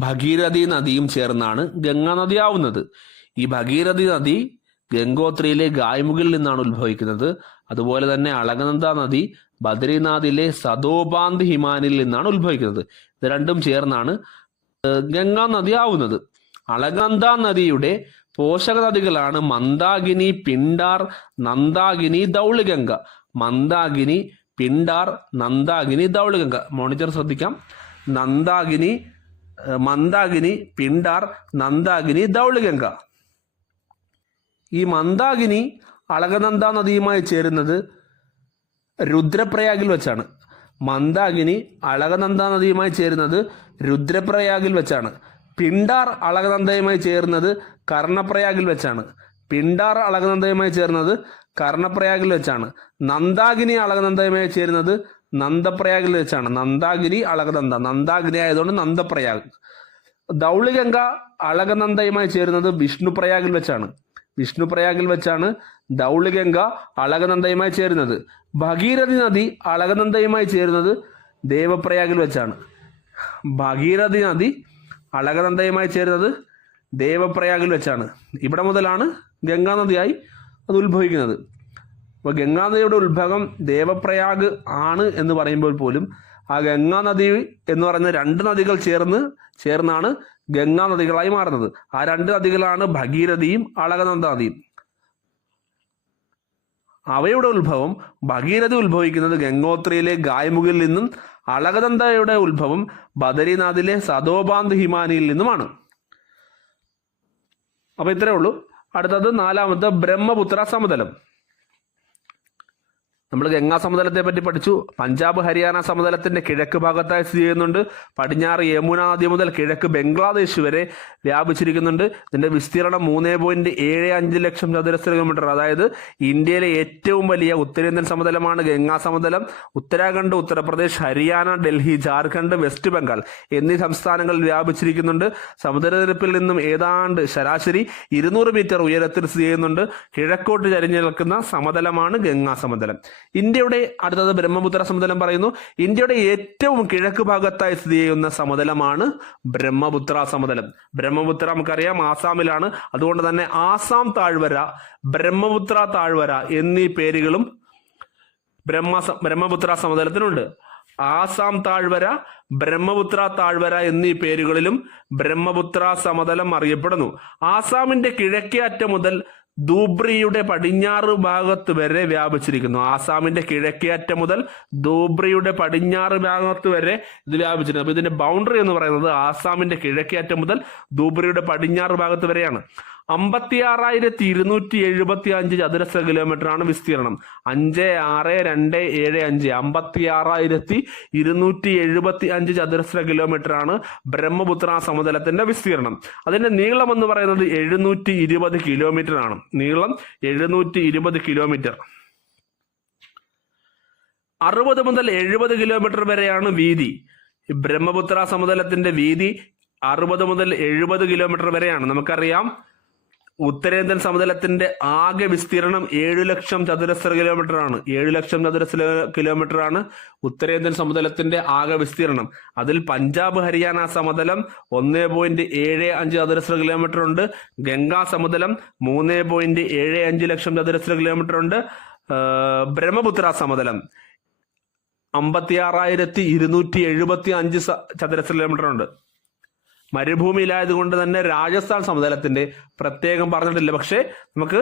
ഭഗീരഥി നദിയും ചേർന്നാണ് ഗംഗാ നദി ആവുന്നത്. ഈ ഭഗീരഥി നദി ഗംഗോത്രിയിലെ ഗായ്മുഖിൽ നിന്നാണ് ഉത്ഭവിക്കുന്നത്. അതുപോലെ തന്നെ അളകനന്ദ നദി ബദ്രിനാഥിലെ സദോബാന്ത് ഹിമാനിൽ നിന്നാണ് ഉത്ഭവിക്കുന്നത്. ഇത് രണ്ടും ചേർന്നാണ് ഗംഗാ നദി ആവുന്നത്. അളകനന്ദ നദിയുടെ പോഷക നദികളാണ് മന്ദാകിനി, പിണ്ടാർ, നന്ദാകിനി, ധൗളിഗംഗ. മന്ദാകിനി, പിണ്ടാർ, നന്ദാകിനി, ധൗളിഗംഗ. മോണിറ്റർ ശ്രദ്ധിക്കാം. മന്ദാകിനി, പിണ്ടാർ, നന്ദാകിനി, ധൗളിഗംഗ. ഈ മന്ദാകിനി അളകനന്ദ നദിയുമായി ചേരുന്നത് രുദ്രപ്രയാഗിൽ വെച്ചാണ്. മന്ദാകിനി അളകനന്ദ നദിയുമായി ചേരുന്നത് രുദ്രപ്രയാഗിൽ വെച്ചാണ്. പിണ്ടാർ അളകനന്ദയുമായി ചേർന്നത് കർണപ്രയാഗിൽ വെച്ചാണ്. പിണ്ടാർ അളകനന്ദയുമായി ചേർന്നത് കർണപ്രയാഗിൽ വെച്ചാണ്. നന്ദാകിനി അളകനന്ദയുമായി ചേരുന്നത് നന്ദപ്രയാഗിൽ വെച്ചാണ്. നന്ദാകിനി അളകനന്ദ, നന്ദാകിനി ആയതുകൊണ്ട് നന്ദപ്രയാഗ്. ധൗളിഗംഗ അളകനന്ദയുമായി ചേരുന്നത് വിഷ്ണുപ്രയാഗിൽ വെച്ചാണ്. വിഷ്ണുപ്രയാഗിൽ വെച്ചാണ് ധൗളിഗംഗ അളകനന്ദയുമായി ചേരുന്നത്. ഭഗീരഥി നദി അളകനന്ദയുമായി ചേരുന്നത് ദേവപ്രയാഗിൽ വെച്ചാണ്. ഭഗീരഥി നദി അളകനന്ദയുമായി ചേരുന്നത് ദേവപ്രയാഗിൽ വെച്ചാണ്. ഇവിടെ മുതലാണ് ഗംഗാ നദിയായി അത് ഉത്ഭവിക്കുന്നത്. അപ്പോൾ ഗംഗാനദിയുടെ ഉത്ഭവം ദേവപ്രയാഗ് ആണ് എന്ന് പറയുമ്പോൾ പോലും ആ ഗംഗാ നദി എന്ന് പറയുന്ന 2 നദികൾ ചേർന്നാണ് ഗംഗാ നദികളായി മാറുന്നത്. ആ 2 നദികളാണ് ഭഗീരഥിയും അളകനന്ദ നദിയും. അവയുടെ ഉത്ഭവം ഭഗീരഥി ഉത്ഭവിക്കുന്നത് ഗംഗോത്രിയിലെ ഗായ്മുഖിൽ നിന്നും അളകനന്ദയുടെ ഉത്ഭവം ബദരിനാഥിലെ സദോബാന്ത് ഹിമാനിയിൽ നിന്നുമാണ്. അപ്പൊ ഇത്രയേ ഉള്ളൂ. അടുത്തത് 4ാമത്തെ ബ്രഹ്മപുത്ര സമതലം. നമ്മൾ ഗംഗാ സമതലത്തെ പറ്റി പഠിച്ചു. പഞ്ചാബ് ഹരിയാന സമതലത്തിന്റെ കിഴക്ക് ഭാഗത്തായി സ്ഥിതി ചെയ്യുന്നുണ്ട്. പടിഞ്ഞാറ് യമുന നദി മുതൽ കിഴക്ക് ബംഗ്ലാദേശ് വരെ വ്യാപിച്ചിരിക്കുന്നുണ്ട്. ഇതിന്റെ വിസ്തീർണം 3.75 ലക്ഷം ചതുരശ്ര കിലോമീറ്റർ. അതായത് ഇന്ത്യയിലെ ഏറ്റവും വലിയ ഉത്തരേന്ത്യൻ സമതലമാണ് ഗംഗാ സമതലം. ഉത്തരാഖണ്ഡ്, ഉത്തർപ്രദേശ്, ഹരിയാന, ഡൽഹി, ജാർഖണ്ഡ്, വെസ്റ്റ് ബംഗാൾ എന്നീ സംസ്ഥാനങ്ങളിൽ വ്യാപിച്ചിരിക്കുന്നുണ്ട്. സമുദ്രനിരപ്പിൽ നിന്നും ഏതാണ്ട് ശരാശരി 200 മീറ്റർ ഉയരത്തിൽ സ്ഥിതി ചെയ്യുന്നുണ്ട്. കിഴക്കോട്ട് ചരിഞ്ഞു നിൽക്കുന്ന സമതലമാണ് ഗംഗാ സമതലം. ഇന്ത്യയുടെ അടുത്തത് ബ്രഹ്മപുത്ര സമതലം പറയുന്നു. ഇന്ത്യയുടെ ഏറ്റവും കിഴക്ക് ഭാഗത്തായി സ്ഥിതി ചെയ്യുന്ന സമതലമാണ് ബ്രഹ്മപുത്ര സമതലം. ബ്രഹ്മപുത്ര നമുക്കറിയാം ആസാമിലാണ്. അതുകൊണ്ട് തന്നെ ആസാം താഴ്വര, ബ്രഹ്മപുത്ര താഴ്വര എന്നീ പേരുകളും ബ്രഹ്മപുത്ര സമതലത്തിനുണ്ട്. ആസാം താഴ്വര, ബ്രഹ്മപുത്ര താഴ്വര എന്നീ പേരുകളിലും ബ്രഹ്മപുത്ര സമതലം അറിയപ്പെടുന്നു. ആസാമിന്റെ കിഴക്കേ അറ്റം മുതൽ ധൂബ്രിയുടെ പടിഞ്ഞാറ് ഭാഗത്ത് വരെ വ്യാപിച്ചിരിക്കുന്നു. ആസാമിന്റെ കിഴക്കേ അറ്റം മുതൽ ധൂബ്രിയുടെ പടിഞ്ഞാറ് ഭാഗത്ത് വരെ ഇത് വ്യാപിച്ചിരിക്കുന്നു. അപ്പൊ ഇതിന്റെ ബൗണ്ടറി എന്ന് പറയുന്നത് ആസാമിന്റെ കിഴക്കേ അറ്റം മുതൽ ധൂബ്രിയുടെ പടിഞ്ഞാറ് ഭാഗത്ത് വരെയാണ്. 56,275 ചതുരശ്ര കിലോമീറ്റർ ആണ് വിസ്തീർണം. 56,275 56,275 ചതുരശ്ര കിലോമീറ്റർ ആണ് ബ്രഹ്മപുത്ര സമതലത്തിന്റെ വിസ്തീർണം. അതിന്റെ നീളം എന്ന് പറയുന്നത് 720 കിലോമീറ്റർ ആണ്. നീളം 720 കിലോമീറ്റർ. 60 മുതൽ 70 കിലോമീറ്റർ വരെയാണ് വീതി. ബ്രഹ്മപുത്ര സമതലത്തിന്റെ വീതി 60 മുതൽ 70 കിലോമീറ്റർ വരെയാണ്. നമുക്കറിയാം ഉത്തരേന്ത്യൻ സമതലത്തിന്റെ ആകെ വിസ്തീർണം 7 ലക്ഷം ചതുരശ്ര കിലോമീറ്റർ ആണ്. 7 ലക്ഷം ചതുരശ്ര കിലോമീറ്റർ ആണ് ഉത്തരേന്ത്യൻ സമതലത്തിന്റെ ആകെ വിസ്തീർണം. അതിൽ പഞ്ചാബ് ഹരിയാന സമതലം 1.75 ചതുരശ്ര കിലോമീറ്റർ ഉണ്ട്. ഗംഗാ സമതലം 3.75 ലക്ഷം ചതുരശ്ര കിലോമീറ്റർ ഉണ്ട്. ബ്രഹ്മപുത്ര സമതലം 56,275 ചതുരശ്ര കിലോമീറ്റർ ഉണ്ട്. മരുഭൂമിയിലായതുകൊണ്ട് തന്നെ രാജസ്ഥാൻ സമതലത്തിന്റെ പ്രത്യേകം പറഞ്ഞിട്ടില്ല. പക്ഷെ നമുക്ക്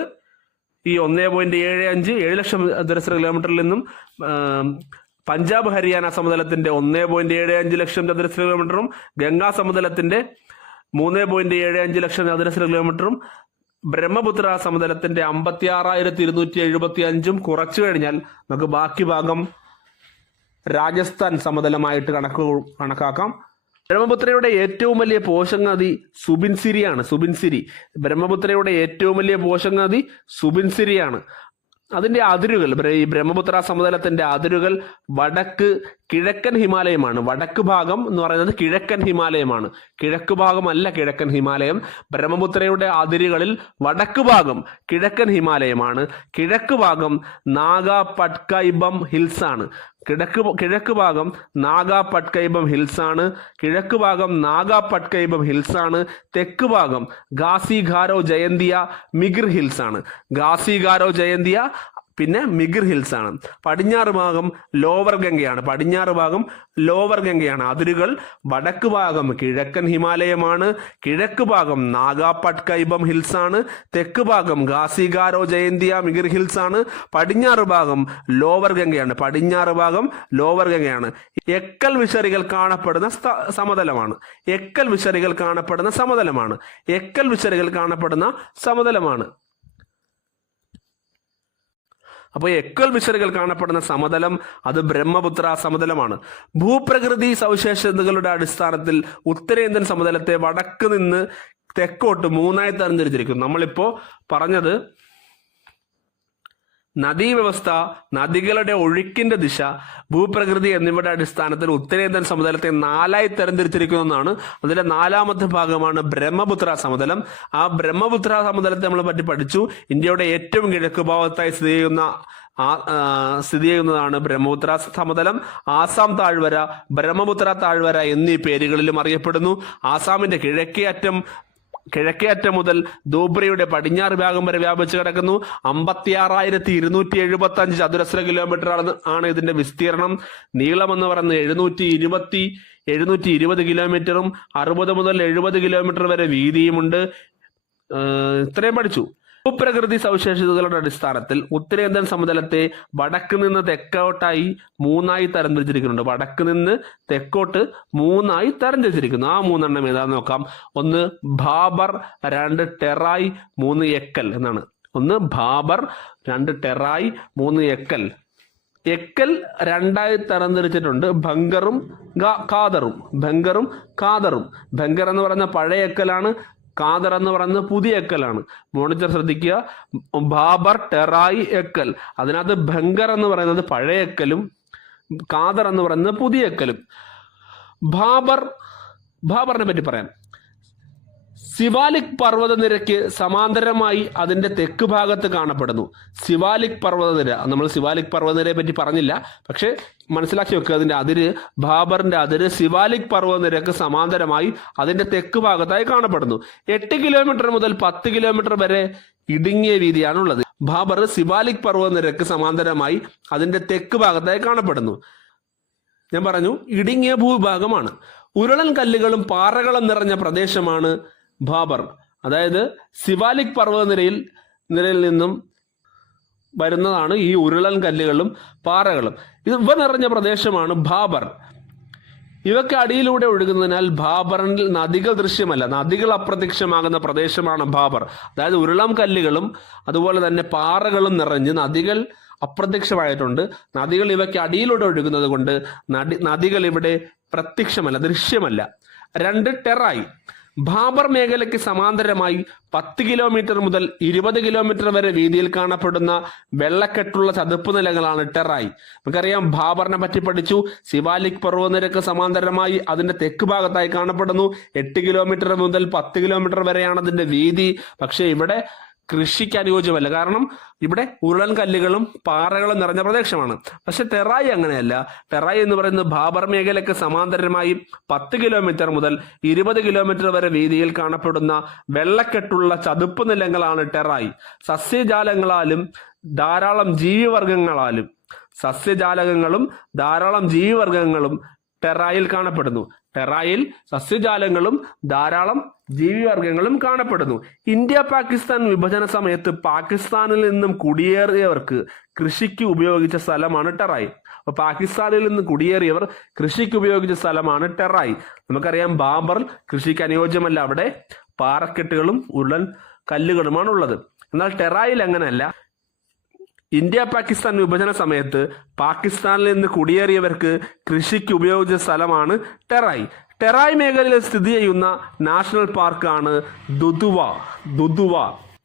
ഈ 1.75 7 ലക്ഷം ചതുരശ്ര കിലോമീറ്ററിൽ നിന്നും പഞ്ചാബ് ഹരിയാന സമതലത്തിന്റെ 1.75 ലക്ഷം ചതുരശ്ര കിലോമീറ്ററും ഗംഗാ സമതലത്തിന്റെ 3.75 ലക്ഷം ചതുരശ്ര കിലോമീറ്ററും ബ്രഹ്മപുത്ര സമതലത്തിന്റെ 56,275 കുറച്ചു കഴിഞ്ഞാൽ നമുക്ക് ബാക്കി ഭാഗം രാജസ്ഥാൻ സമതലമായിട്ട് കണക്കാക്കാം. ബ്രഹ്മപുത്രയുടെ ഏറ്റവും വലിയ പോഷക നദി സുബിൻസിരിയാണ്. ബ്രഹ്മപുത്രയുടെ ഏറ്റവും വലിയ പോഷക നദി സുബിൻസിരിയാണ്. അതിന്റെ അതിരുകൾ, ഈ ബ്രഹ്മപുത്ര സമതലത്തിന്റെ അതിരുകൾ വടക്ക് കിഴക്കൻ ഹിമാലയമാണ്. വടക്ക് ഭാഗം എന്ന് പറയുന്നത് കിഴക്കൻ ഹിമാലയമാണ്. കിഴക്ക് ഭാഗമല്ല കിഴക്കൻ ഹിമാലയം. ബ്രഹ്മപുത്രയുടെ അതിരുകളിൽ വടക്ക് ഭാഗം കിഴക്കൻ ഹിമാലയമാണ്. കിഴക്ക് ഭാഗം നാഗാ പട്കൈബം ഹിൽസ് ആണ്. കിഴക്ക് ഭാഗം നാഗാ പട്കൈബം ഹിൽസ് ആണ്. കിഴക്ക് ഭാഗം നാഗാ പട്കൈബം ഹിൽസ് ആണ്. തെക്ക് ഭാഗം ഖാസി ഗാരോ ജയന്തിയ മിഗിർ ഹിൽസ് ആണ്. ഖാസി ഗാരോ ജയന്തിയ പിന്നെ മിഗിർ ഹിൽസ് ആണ്. പടിഞ്ഞാറ് ഭാഗം ലോവർ ഗംഗയാണ്. അതിരുകൾ വടക്ക് ഭാഗം കിഴക്കൻ ഹിമാലയമാണ്. കിഴക്ക് ഭാഗം നാഗാ പട്കൈബം ഹിൽസ് ആണ്. തെക്ക് ഭാഗം ഖാസി ഗാരോ ജയന്തിയ മിഗിർ ഹിൽസ് ആണ്. പടിഞ്ഞാറ് ഭാഗം ലോവർ ഗംഗയാണ്. എക്കൽ വിശറികൾ കാണപ്പെടുന്ന സമതലമാണ്. അപ്പോൾ എക്കൽ വിശറികൾ കാണപ്പെടുന്ന സമതലം അത് ബ്രഹ്മപുത്ര സമതലമാണ്. ഭൂപ്രകൃതി സവിശേഷതകളുടെ അടിസ്ഥാനത്തിൽ ഉത്തരേന്ത്യൻ സമതലത്തെ വടക്ക് നിന്ന് തെക്കോട്ട് 3ആയി തരംതിരിച്ചിരിക്കുന്നു. നമ്മളിപ്പോ പറഞ്ഞത് നദീവ്യവസ്ഥ, നദികളുടെ ഒഴുക്കിന്റെ ദിശ, ഭൂപ്രകൃതി എന്നിവയുടെ അടിസ്ഥാനത്തിൽ ഉത്തരേന്ത്യൻ സമതലത്തെ 4ആയി തരംതിരിച്ചിരിക്കുന്നതാണ്. അതിന്റെ 4ാമത്തെ ഭാഗമാണ് ബ്രഹ്മപുത്ര സമതലം. ആ ബ്രഹ്മപുത്ര സമതലത്തെ നമ്മൾ പറ്റി പഠിച്ചു. ഇന്ത്യയുടെ ഏറ്റവും കിഴക്ക് ഭാഗത്തായി സ്ഥിതി ചെയ്യുന്നതാണ് ബ്രഹ്മപുത്ര സമതലം. ആസാം താഴ്വര, ബ്രഹ്മപുത്ര താഴ്വര എന്നീ പേരുകളിലും അറിയപ്പെടുന്നു. ആസാമിന്റെ കിഴക്കേ അറ്റം മുതൽ ധൂബ്രിയുടെ പടിഞ്ഞാറ് ഭാഗം വരെ വ്യാപിച്ചു കിടക്കുന്നു. 56,275 ചതുരശ്ര കിലോമീറ്റർ ആണ് ഇതിന്റെ വിസ്തീർണം. നീളം എന്ന് പറയുന്നത് 720 കിലോമീറ്ററും 60 മുതൽ 70 കിലോമീറ്റർ വരെ വീതിയുമുണ്ട്. ഇത്രയും പഠിച്ചു. ഭൂപ്രകൃതി സവിശേഷതകളുടെ അടിസ്ഥാനത്തിൽ ഉത്തരേന്ത്യൻ സമതലത്തെ വടക്ക് നിന്ന് തെക്കോട്ടായി 3ആയി തരംതിരിച്ചിരിക്കുന്നുണ്ട്. വടക്ക് നിന്ന് തെക്കോട്ട് 3ആയി തരംതിരിച്ചിരിക്കുന്നു. ആ 3 ഏതാന്ന് നോക്കാം. 1 ഭാബർ, 2 ടെറായ്, 3 എക്കൽ എന്നാണ്. 1 ഭാബർ, 2 ടെറായ്, 3 എക്കൽ. എക്കൽ 2ആയി തരംതിരിച്ചിട്ടുണ്ട്. ഭംഗറും ഖാദറും. ഭംഗർ എന്ന് പറയുന്ന പഴയ എക്കലാണ്. ഖാദർ എന്ന് പറയുന്നത് പുതിയ എക്കലാണ്. മോണിറ്റർ ശ്രദ്ധിക്കുക. ഭാബർ, ടെറായി, എക്കൽ. അതിനകത്ത് ഭംഗർ എന്ന് പറയുന്നത് പഴയ എക്കലും ഖാദർ എന്ന് പറയുന്നത് പുതിയ എക്കലും. ഭാബറിനെ പറ്റി പറയാം. സിവാലിക് പർവ്വതനിരയ്ക്ക് സമാന്തരമായി അതിന്റെ തെക്ക് ഭാഗത്ത് കാണപ്പെടുന്നു. സിവാലിക് പർവ്വതനിര, നമ്മൾ സിവാലിക് പർവ്വതനിരയെ പറ്റി പറഞ്ഞില്ല, പക്ഷെ മനസ്സിലാക്കി വെക്കുക. അതിന്റെ അതിര്, ഭാബറിന്റെ അതിര് സിവാലിക് പർവ്വതനിരക്ക് സമാന്തരമായി അതിന്റെ തെക്ക് ഭാഗത്തായി കാണപ്പെടുന്നു. 8 കിലോമീറ്റർ മുതൽ 10 കിലോമീറ്റർ വരെ ഇടുങ്ങിയ വീതിയാണുള്ളത്. ഭാബർ സിവാലിക് പർവ്വതനിരക്ക് സമാന്തരമായി അതിന്റെ തെക്ക് ഭാഗത്തായി കാണപ്പെടുന്നു. ഞാൻ പറഞ്ഞു ഇടുങ്ങിയ ഭൂവിഭാഗമാണ്. ഉരുളൻ കല്ലുകളും പാറകളും നിറഞ്ഞ പ്രദേശമാണ് ഭാബർ. അതായത് സിവാലിക് പർവ്വതനിരയിൽ നിന്നും വരുന്നതാണ് ഈ ഉരുളൻ കല്ലുകളും പാറകളും. ഇവ നിറഞ്ഞ പ്രദേശമാണ് ഭാബർ. ഇവയ്ക്ക് അടിയിലൂടെ ഒഴുകുന്നതിനാൽ ഭാബറിൽ നദികൾ ദൃശ്യമല്ല, നദികൾ അപ്രത്യക്ഷമാകുന്ന പ്രദേശമാണ് ഭാബർ. അതായത് ഉരുളൻ കല്ലുകളും അതുപോലെ തന്നെ പാറകളും നിറഞ്ഞ് നദികൾ അപ്രത്യക്ഷമായിട്ടുണ്ട്. നദികൾ ഇവയ്ക്ക് അടിയിലൂടെ ഒഴുകുന്നത് കൊണ്ട് നദികൾ ഇവിടെ പ്രത്യക്ഷമല്ല, ദൃശ്യമല്ല. 2 ടെറായി. ഭാബർ മേഖലയ്ക്ക് സമാന്തരമായി 10 കിലോമീറ്റർ മുതൽ 20 കിലോമീറ്റർ വരെ വീതിയിൽ കാണപ്പെടുന്ന വെള്ളക്കെട്ടുള്ള ചതുപ്പ് നിലങ്ങളാണ് ടെറായി. നമുക്കറിയാം, ഭാബറിനെ പറ്റി പഠിച്ചു. സിവാലിക് പർവ്വതനിരക്ക് സമാന്തരമായി അതിന്റെ തെക്ക് ഭാഗത്തായി കാണപ്പെടുന്നു. 8 കിലോമീറ്റർ മുതൽ 10 കിലോമീറ്റർ വരെയാണ് അതിന്റെ വീതി. പക്ഷെ ഇവിടെ കൃഷിക്ക് അനുയോജ്യമല്ല, കാരണം ഇവിടെ ഉരുളൻ കല്ലുകളും പാറകളും നിറഞ്ഞ പ്രദേശമാണ്. പക്ഷെ ടെറായി അങ്ങനെയല്ല. ടെറായി എന്ന് പറയുന്നത് ഭാബർ മേഖലയ്ക്ക് സമാന്തരമായി 10 കിലോമീറ്റർ മുതൽ 20 കിലോമീറ്റർ വരെ വീതിയിൽ കാണപ്പെടുന്ന വെള്ളക്കെട്ടുള്ള ചതുപ്പ് നിലങ്ങളാണ് ടെറായി. സസ്യജാലങ്ങളും ധാരാളം ജീവിവർഗങ്ങളും ടെറായിൽ കാണപ്പെടുന്നു. ടെറായിൽ സസ്യജാലങ്ങളും ധാരാളം ജീവിവർഗങ്ങളും കാണപ്പെടുന്നു. ഇന്ത്യ പാകിസ്ഥാൻ വിഭജന സമയത്ത് പാകിസ്ഥാനിൽ നിന്നും കുടിയേറിയവർക്ക് കൃഷിക്ക് ഉപയോഗിച്ച സ്ഥലമാണ് ടെറായി. അപ്പൊ പാകിസ്ഥാനിൽ നിന്ന് കുടിയേറിയവർ കൃഷിക്ക് ഉപയോഗിച്ച സ്ഥലമാണ് ടെറായി. നമുക്കറിയാം, ബാബർ കൃഷിക്ക് അനുയോജ്യമല്ല. അവിടെ പാറക്കെട്ടുകളും ഉരുളൻ കല്ലുകളുമാണ് ഉള്ളത്. എന്നാൽ ടെറായിൽ അങ്ങനെയല്ല. ഇന്ത്യ പാകിസ്ഥാൻ വിഭജന സമയത്ത് പാകിസ്ഥാനിൽ നിന്ന് കുടിയേറിയവർക്ക് കൃഷിക്ക് ഉപയോഗിച്ച സ്ഥലമാണ് ടെറായി. ടെറായി മേഖലയിൽ സ്ഥിതി ചെയ്യുന്ന നാഷണൽ പാർക്കാണ് ദുധുവ.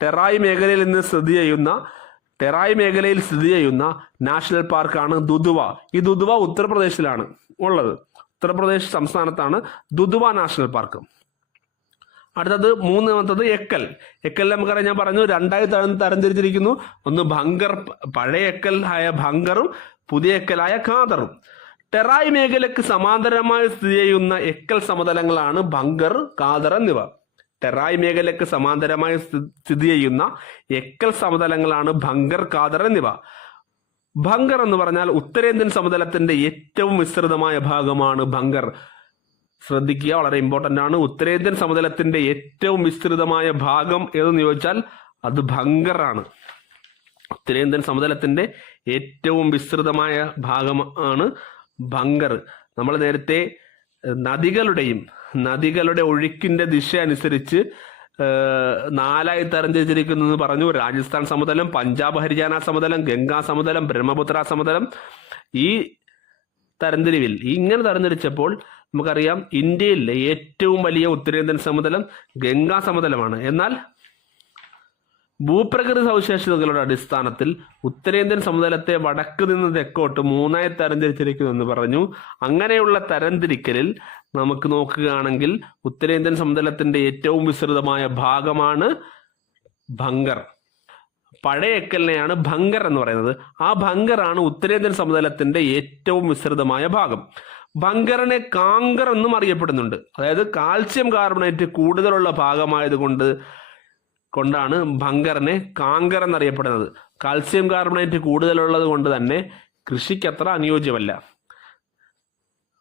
ടെറായി മേഖലയിൽ സ്ഥിതി ചെയ്യുന്ന നാഷണൽ പാർക്കാണ് ദുധുവ. ഈ ദുധുവ ഉത്തർപ്രദേശിലാണ് ഉള്ളത്. ഉത്തർപ്രദേശ് സംസ്ഥാനത്താണ് ദുധുവ നാഷണൽ പാർക്ക്. അടുത്തത് 3ാമത്തത് എക്കൽ. എക്കൽ നമുക്കറിയാം, ഞാൻ പറഞ്ഞു 2ആയി തരംതിരിച്ചിരിക്കുന്നു. ഒന്ന് ഭംഗർ, പഴയ എക്കൽ ആയ ഭംഗറും പുതിയ എക്കലായ ഖാദറും. ടെറായി മേഖലയ്ക്ക് സമാന്തരമായി സ്ഥിതി ചെയ്യുന്ന എക്കൽ സമതലങ്ങളാണ് ഭംഗർ, ഖാദർ എന്നിവ. ടെറായി മേഖലയ്ക്ക് സമാന്തരമായി സ്ഥിതി ചെയ്യുന്ന എക്കൽ സമതലങ്ങളാണ് ഭംഗർ, ഖാദർ എന്നിവ. ഭംഗർ എന്ന് പറഞ്ഞാൽ ഉത്തരേന്ത്യൻ സമതലത്തിന്റെ ഏറ്റവും വിസ്തൃതമായ ഭാഗമാണ് ഭംഗർ. ശ്രദ്ധിക്കുക, വളരെ ഇമ്പോർട്ടന്റ് ആണ്. ഉത്തരേന്ത്യൻ സമതലത്തിന്റെ ഏറ്റവും വിസ്തൃതമായ ഭാഗം ഏതെന്ന് ചോദിച്ചാൽ അത് ഭംഗർ ആണ്. ഉത്തരേന്ത്യൻ സമതലത്തിന്റെ ഏറ്റവും വിസ്തൃതമായ ഭാഗമാണ് ഭംഗർ. നമ്മൾ നേരത്തെ നദികളുടെ ഒഴുക്കിന്റെ ദിശ അനുസരിച്ച് 4ആയി തരംതിരിച്ചിരിക്കുന്നു എന്ന് പറഞ്ഞു. രാജസ്ഥാൻ സമതലം, പഞ്ചാബ് ഹരിയാന സമതലം, ഗംഗാ സമതലം, ബ്രഹ്മപുത്ര സമതലം. ഈ തരംതിരിവിൽ ഇങ്ങനെ തരംതിരിച്ചപ്പോൾ നമുക്കറിയാം, ഇന്ത്യയിലെ ഏറ്റവും വലിയ ഉത്തരേന്ത്യൻ സമതലം ഗംഗാ സമതലമാണ്. എന്നാൽ ഭൂപ്രകൃതി സവിശേഷതകളുടെ അടിസ്ഥാനത്തിൽ ഉത്തരേന്ത്യൻ സമതലത്തെ വടക്ക് നിന്ന് തെക്കോട്ട് 3ആയി തരംതിരിച്ചിരിക്കുന്നു എന്ന് പറഞ്ഞു. അങ്ങനെയുള്ള തരംതിരിക്കലിൽ നമുക്ക് നോക്കുകയാണെങ്കിൽ ഉത്തരേന്ത്യൻ സമതലത്തിന്റെ ഏറ്റവും വിസ്തൃതമായ ഭാഗമാണ് ഭംഗർ. പഴയ എക്കലിനെയാണ് ഭംഗർ എന്ന് പറയുന്നത്. ആ ഭംഗറാണ് ഉത്തരേന്ത്യൻ സമതലത്തിന്റെ ഏറ്റവും വിസ്തൃതമായ ഭാഗം. ഭംഗറിനെ കാങ്കർ എന്നും അറിയപ്പെടുന്നുണ്ട്. അതായത് കാൽസ്യം കാർബണേറ്റ് കൂടുതലുള്ള കൊണ്ടാണ് ഭംഗറിനെ കാങ്കർ എന്നറിയപ്പെടുന്നത്. കാൽസ്യം കാർബണേറ്റ് കൂടുതലുള്ളത് കൊണ്ട് തന്നെ കൃഷിക്ക് അത്ര അനുയോജ്യമല്ല,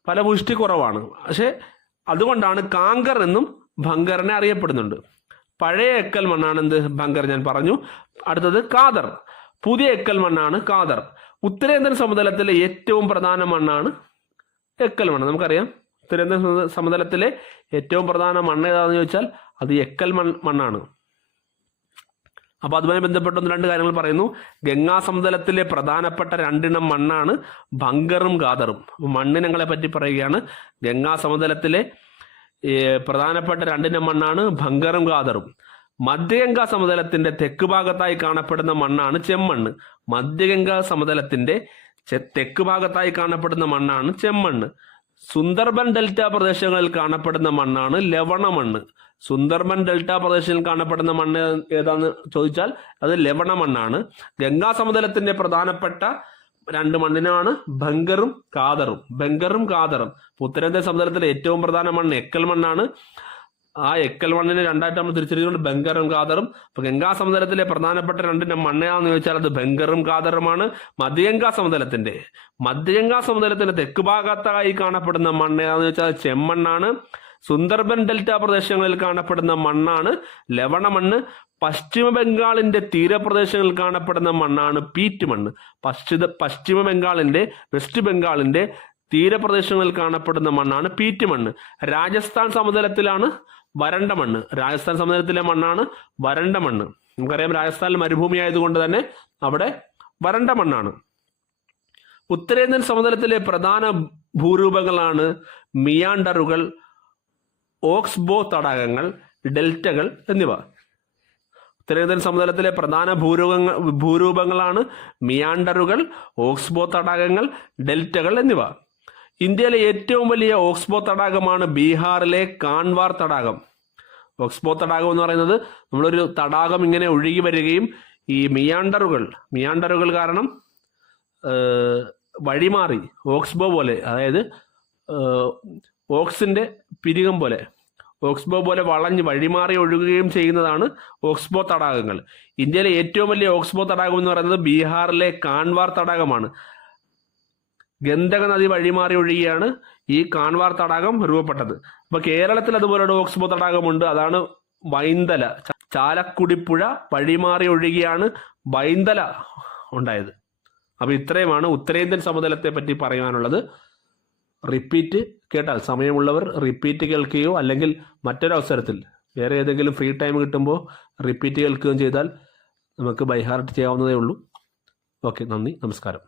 ഫലപുഷ്ടി കുറവാണ്. പക്ഷെ അതുകൊണ്ടാണ് കാങ്കർ എന്നും ഭംഗറിനെ അറിയപ്പെടുന്നുണ്ട്. പഴയ എക്കൽ മണ്ണാണ് ഭംഗർ, ഞാൻ പറഞ്ഞു. അടുത്തത് ഖാദർ. പുതിയ എക്കൽ മണ്ണാണ് ഖാദർ. ഉത്തരേന്ത്യൻ സമതലത്തിലെ ഏറ്റവും പ്രധാന മണ്ണാണ് എക്കൽ മണ്ണ്. നമുക്കറിയാം, ഉത്തരേന്ത്യൻ സമതലത്തിലെ ഏറ്റവും പ്രധാന മണ്ണ് ഏതാണെന്ന് ചോദിച്ചാൽ അത് എക്കൽ മണ്ണാണ്. അപ്പൊ അതുമായി ബന്ധപ്പെട്ട 2 കാര്യങ്ങൾ പറയുന്നു. ഗംഗാ സമതലത്തിലെ പ്രധാനപ്പെട്ട 2 മണ്ണാണ് ഭംഗറും ഖാദറും. മണ്ണിനങ്ങളെ പറ്റി പറയുകയാണ്. ഗംഗാ സമതലത്തിലെ പ്രധാനപ്പെട്ട 2 മണ്ണാണ് ഭംഗറും ഖാദറും. മധ്യഗംഗാ സമതലത്തിന്റെ തെക്ക് ഭാഗത്തായി കാണപ്പെടുന്ന മണ്ണാണ് ചെമ്മണ്ണ്. മധ്യഗംഗാ സമതലത്തിന്റെ തെക്ക് ഭാഗത്തായി കാണപ്പെടുന്ന മണ്ണാണ് ചെമ്മണ്ണ്. സുന്ദർബൻ ഡെൽറ്റ പ്രദേശങ്ങളിൽ കാണപ്പെടുന്ന മണ്ണാണ് ലവണമണ്ണ്. സുന്ദർബൻ ഡെൽറ്റ പ്രദേശങ്ങളിൽ കാണപ്പെടുന്ന മണ്ണ് ഏതാന്ന് ചോദിച്ചാൽ അത് ലവണ മണ്ണാണ്. ഗംഗാ സമതലത്തിന്റെ പ്രധാനപ്പെട്ട 2 മണ്ണിനാണ് ഭംഗറും ഖാദറും. ഉത്തരേന്ത്യൻ സമതലത്തിലെ ഏറ്റവും പ്രധാന മണ്ണ് എക്കൽ മണ്ണാണ്. ആ എക്കൽ മണ്ണിനെ രണ്ടായിട്ട് നമ്മൾ തിരിച്ചിരിക്കുന്നത് ബംഗറും ഖാദറും. അപ്പൊ ഗംഗാ സമതലത്തിലെ പ്രധാനപ്പെട്ട രണ്ട് മണ്ണയാണെന്ന് ചോദിച്ചാൽ അത് ബംഗറും ഖാദറുമാണ്. മധ്യഗംഗാ സമതലത്തിന്റെ തെക്ക് ഭാഗത്തായി കാണപ്പെടുന്ന മണ്ണയാണെന്ന് ചോദിച്ചാൽ ചെമ്മണ്ണാണ്. സുന്ദർബൻ ഡെൽറ്റ പ്രദേശങ്ങളിൽ കാണപ്പെടുന്ന മണ്ണാണ് ലവണമണ്ണ്. പശ്ചിമ ബംഗാളിന്റെ തീരപ്രദേശങ്ങളിൽ കാണപ്പെടുന്ന മണ്ണാണ് പീറ്റ് മണ്ണ്. പശ്ചിമ ബംഗാളിന്റെ വെസ്റ്റ് ബംഗാളിന്റെ തീരപ്രദേശങ്ങളിൽ കാണപ്പെടുന്ന മണ്ണാണ് പീറ്റ് മണ്ണ്. രാജസ്ഥാൻ സമതലത്തിലാണ് വരണ്ട മണ്ണ്. രാജസ്ഥാൻ സമതലത്തിലെ മണ്ണാണ് വരണ്ട മണ്ണ്. നമുക്കറിയാം രാജസ്ഥാനിൽ മരുഭൂമി ആയതുകൊണ്ട് തന്നെ അവിടെ വരണ്ട മണ്ണാണ്. ഉത്തരേന്ത്യൻ സമതലത്തിലെ പ്രധാന ഭൂരൂപങ്ങളാണ് മിയാൻഡറുകൾ, ഓക്സ്ബോ തടാകങ്ങൾ, ഡെൽറ്റകൾ എന്നിവ. ഉത്തരേന്ത്യൻ സമതലത്തിലെ പ്രധാന ഭൂരൂപങ്ങളാണ് മിയാൻഡറുകൾ, ഓക്സ്ബോ തടാകങ്ങൾ, ഡെൽറ്റകൾ എന്നിവ. ഇന്ത്യയിലെ ഏറ്റവും വലിയ ഓക്സ്ബോ തടാകമാണ് ബീഹാറിലെ കാൻവാർ തടാകം. ഓക്സ്ബോ തടാകം എന്ന് പറയുന്നത് നമ്മളൊരു തടാകം ഇങ്ങനെ ഒഴുകി വരികയും ഈ മിയാൻഡറുകൾ കാരണം വഴിമാറി ഓക്സ്ബോ പോലെ, അതായത് ഓക്സിന്റെ പിരികം പോലെ, ഓക്സ്ബോ പോലെ വളഞ്ഞ് വഴിമാറി ഒഴുകുകയും ചെയ്യുന്നതാണ് ഓക്സ്ബോ തടാകങ്ങൾ. ഇന്ത്യയിലെ ഏറ്റവും വലിയ ഓക്സ്ബോ തടാകം എന്ന് പറയുന്നത് ബീഹാറിലെ കാൻവാർ തടാകമാണ്. ഗണ്ഡക നദി വഴിമാറി ഒഴുകിയാണ് ഈ കാൻവാർ തടാകം രൂപപ്പെട്ടത്. അപ്പൊ കേരളത്തിൽ അതുപോലൊരു ഓക്സ്ബോ തടാകമുണ്ട്, അതാണ് വൈന്തല. ചാലക്കുടിപ്പുഴ വഴിമാറി ഒഴുകിയാണ് വൈന്തല ഉണ്ടായത്. അപ്പൊ ഇത്രയുമാണ് ഉത്തരേന്ത്യൻ സമതലത്തെ പറ്റി പറയാനുള്ളത്. റിപ്പീറ്റ് കേട്ടാൽ, സമയമുള്ളവർ റിപ്പീറ്റ് കേൾക്കുകയോ അല്ലെങ്കിൽ മറ്റൊരവസരത്തിൽ വേറെ ഏതെങ്കിലും ഫ്രീ ടൈം കിട്ടുമ്പോൾ റിപ്പീറ്റ് കേൾക്കുകയും ചെയ്താൽ നമുക്ക് ബൈ ഹാർട്ട് ചെയ്യാവുന്നതേ ഉള്ളൂ. ഓക്കെ, നന്ദി, നമസ്കാരം.